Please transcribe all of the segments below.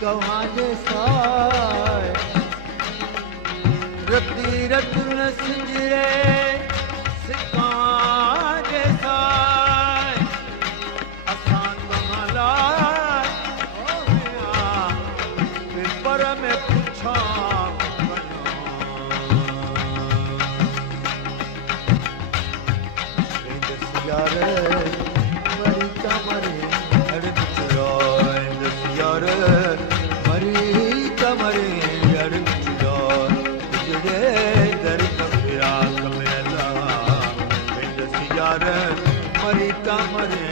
गवां जे साए रती रतन सिंजरे सिकां जे साए असां तव्हां लाइ पेपर में पुछां यार मरी कमरे अड़क चुराए यार मरी कमरे अड़क चुराए जड़े दर कमरा कमला यार मरी कमरे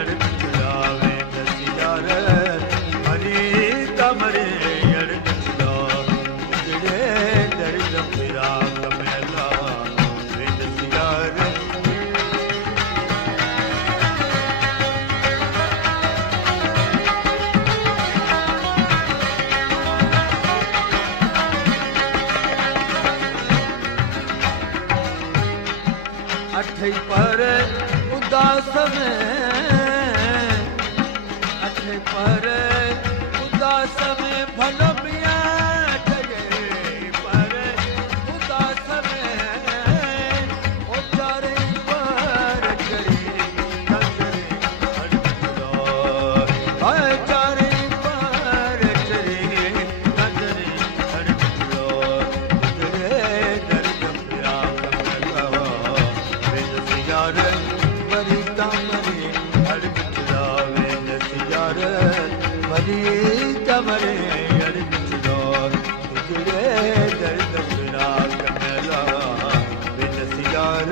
अड़क चुराए यार मरी कमरे अड़क चुराए जड़े दर कमरा कमला यार अठई पर उदास में अठई पर उदास में भलो पिया ठगे पर उदास में ओ चारे पर चढ़ी नजरे हड़लो हाय चारे पर चढ़ी नजरे हड़लो तेरे दर्द प्या यार मरी कमरे अड़क चुरावे यार मरी कमरे अड़क चुरावे जड़े दर्द मेरा कमला यार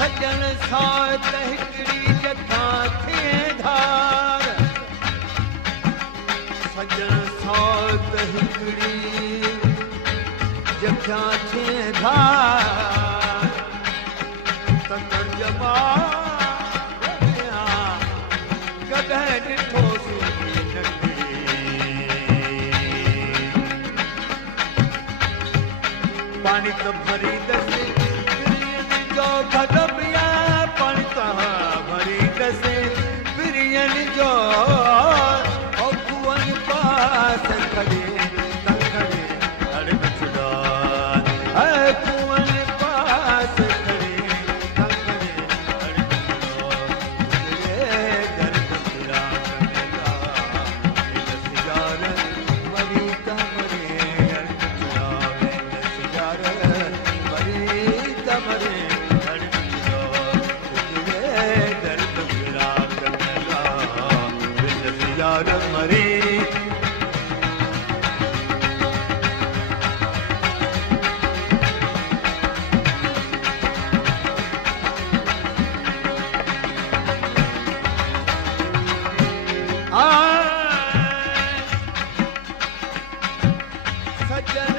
सजन साथ हिकड़ी जथा थिए धार सजन साथ हिकड़ी जथा थिए धार तर्जमा कॾहिं ॾिठो पानी तो भरी दसे जो भदबिया पानी तो भरी दसे बिरियन जो ओ कुवन पास खड़े खड़े अड़क चुरा है कुवन पास खड़े खड़े अड़क चुरा दर्द चुरा कमेला यार मरी कमरे अड़क चुरा मरी कमरे अड़क चुरा दर्द चुरा कमेला यार मरी सजन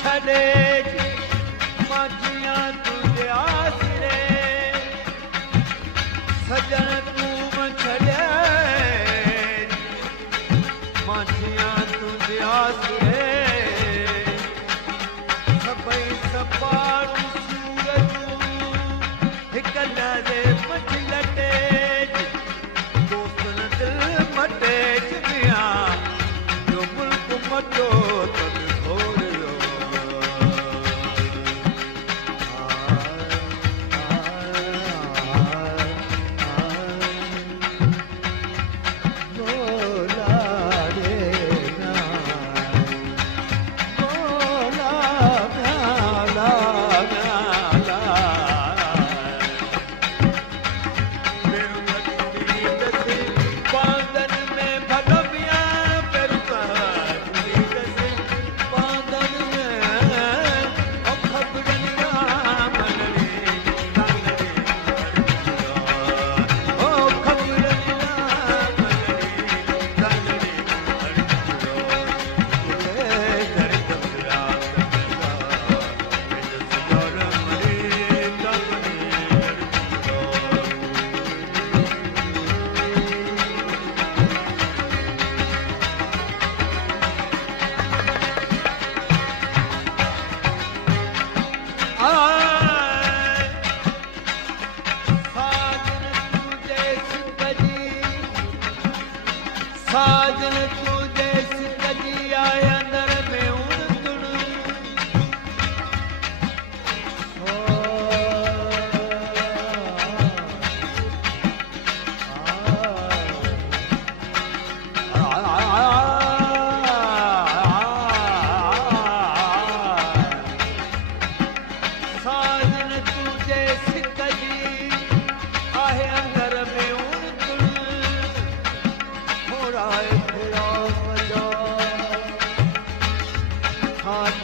छॾे मां जियां तुंहिंजे आस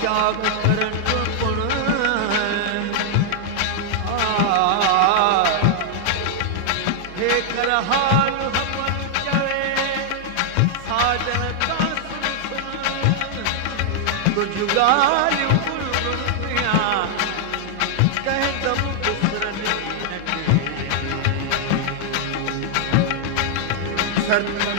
याद करन गुण हे कर हाल हमन चवे साजन का सुन तुझ गालियूं गुलगुनिया कह दम बिसरन के शर्त